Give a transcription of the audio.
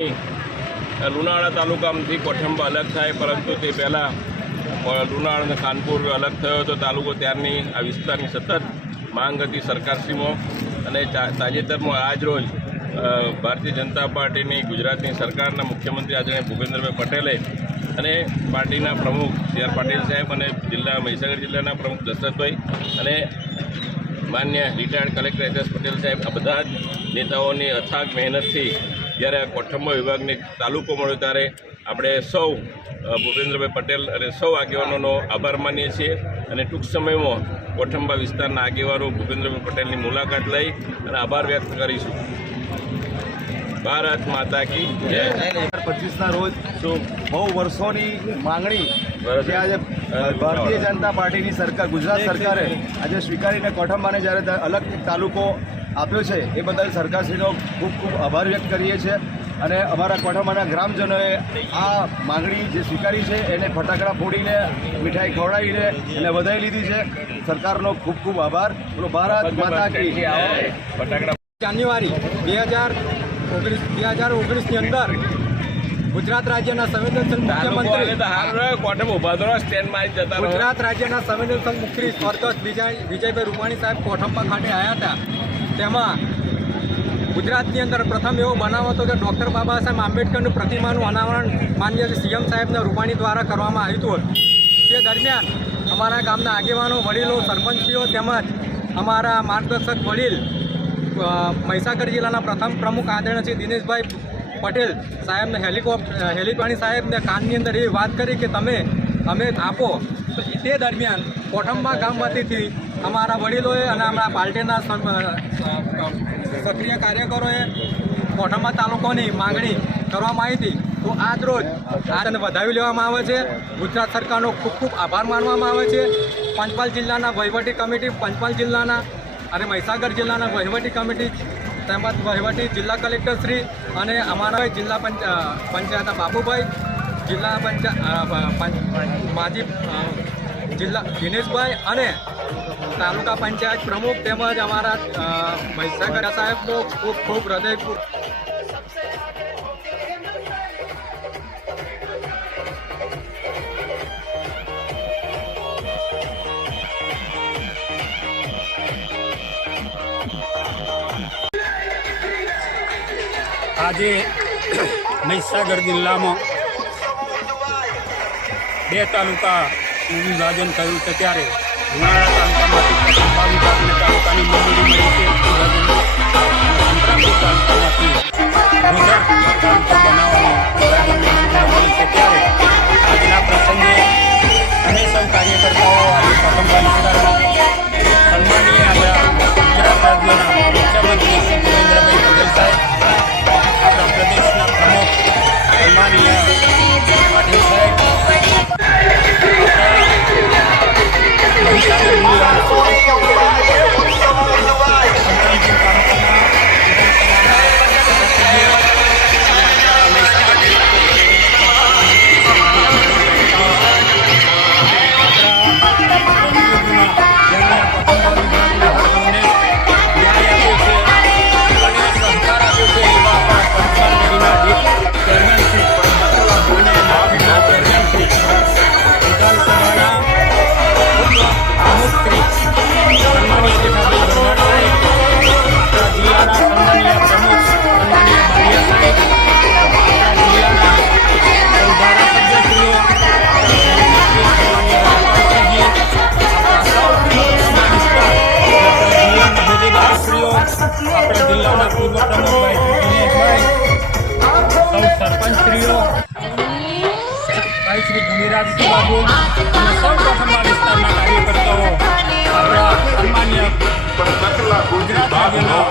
લુણાવાડા તાલુકામાંથી કોઠંબા અલગ થાય, પરંતુ તે પહેલાં લુણાવાડા અને ખાનપુર અલગ થયો હતો તાલુકો. ત્યારની આ વિસ્તારની સતત માંગ હતી સરકારશ્રીમાં, અને તાજેતરમાં આજ રોજ ભારતીય જનતા પાર્ટીની ગુજરાતની સરકારના મુખ્યમંત્રી આદરણીય ભૂપેન્દ્રભાઈ પટેલે અને પાર્ટીના પ્રમુખ સી.આર. પાટીલ સાહેબ અને મહીસાગર જિલ્લાના પ્રમુખ દશરથભાઈ અને માન્ય રિટાયર્ડ કલેક્ટર એચ.એસ. પટેલ સાહેબ, આ બધા જ નેતાઓની અથાગ મહેનતથી જ્યારે આ કોઠંબા વિભાગને તાલુકો મળ્યો ત્યારે આપણે સૌ ભૂપેન્દ્રભાઈ પટેલ અને સૌ આગેવાનોનો આભાર માનીએ છીએ. અને ટૂંક સમયમાં કોઠંબા વિસ્તારના આગેવાનો ભૂપેન્દ્રભાઈ પટેલની મુલાકાત લઈ અને આભાર વ્યક્ત કરીશું. ભારત માતા કી જય. 2025ના રોજ બહુ વર્ષોની માંગણી જે આજે ભારતીય જનતા પાર્ટીની સરકાર, ગુજરાત સરકારે આજે સ્વીકારીને કોઠંબાને જ્યારે અલગ તાલુકો આપ્યો છે એ બદલ સરકારશ્રીનો ખૂબ ખૂબ આભાર વ્યક્ત કરીએ છીએ. અને અમારા કોઠંબાના ગ્રામજનોએ આ માંગણી જે સ્વીકારી છે એને ફટાકડા ફોડીને, મીઠાઈ ખવડાવીને એને વધાવી લીધી છે. સરકારનો ખૂબ ખૂબ આભાર. બોલો ભારત માતા કી જય. જાન્યુઆરી 2019ની અંદર ગુજરાત રાજ્યના સંવેદનશીલ મુખ્યમંત્રી ગુજરાત રાજ્યના સંવેદનશીલ મુખ્યમંત્રી સ્વર્ગસ્થ વિજયભાઈ રૂપાણી સાહેબ કોઠંબા ખાતે આવ્યા હતા. તેમાં ગુજરાતની અંદર પ્રથમ એવો બનાવ હતો કે ડૉક્ટર બાબા સાહેબ આંબેડકરનું પ્રતિમાનું અનાવરણ માન્ય સીએમ સાહેબના રૂપાણી દ્વારા કરવામાં આવ્યું હતું. તે દરમિયાન અમારા ગામના આગેવાનો, વડીલો, સરપંચીઓ તેમજ અમારા માર્ગદર્શક વડીલ મહીસાગર જિલ્લાના પ્રથમ પ્રમુખ આદરણીય શ્રી દિનેશભાઈ પટેલ સાહેબને હેલિપાણી સાહેબને કાનની અંદર એવી વાત કરી કે તમે અમે આપો. તો તે દરમિયાન કોઠંબા ગામ વતીથી અમારા વડીલોએ અને અમારા પાર્ટીના સક્રિય કાર્યકરોએ કોઠંબા તાલુકાની માંગણી કરવામાં આવી હતી. તો આજ રોજ આને વધાવી લેવામાં આવે છે. ગુજરાત સરકારનો ખૂબ ખૂબ આભાર માનવામાં આવે છે. પંચમહાલ જિલ્લાના વહીવટી કમિટી, પંચમહાલ જિલ્લાના અને મહીસાગર જિલ્લાના વહીવટી કમિટી તેમજ વહીવટી જિલ્લા કલેક્ટરશ્રી અને અમારા જિલ્લા પંચાયતના બાબુભાઈ, જિલ્લા માજી જિલ્લા દિનેશભાઈ અને તાલુકા પંચાયત પ્રમુખ તેમજ અમારા મહીસાગર સાહેબનો ખૂબ ખૂબ હૃદયપૂર્વક આજે મહીસાગર જિલ્લામાં 2 તાલુકાનું વિભાજન થયું છે. ત્યારે લુણાવાડા તાલુકામાંથી તાલુકાની મંજૂરી મળી છે. સંતરામપુર તાલુકામાંથી ગોધરા તાલુકો બનાવવાની મળી છે. ત્યારે આજના પ્રસંગે અમે સૌ કાર્યકર્તાઓ આજે કોઠંબા વિસ્તારમાં સન્માનીય આપણા ગુજરાત રાજ્યના મુખ્યમંત્રી શ્રી ભૂપેન્દ્રભાઈ પટેલ સાહેબ, આપણા પ્રદેશના પ્રમુખ સન્માનીય પાટીલ સાહેબ, આપણા જિલ્લાના પૂર્વ પ્રમુખભાઈ દિનેશભાઈ, સૌ સરપંચશ્રીઓ, ભાઈ શ્રી ભૂમિરાજસિંહ બાબુ અને સૌ કોઠંબા વિસ્તારના કાર્યકર્તાઓ, આપણા સન્માન્ય ગુજરાત રાજ્યના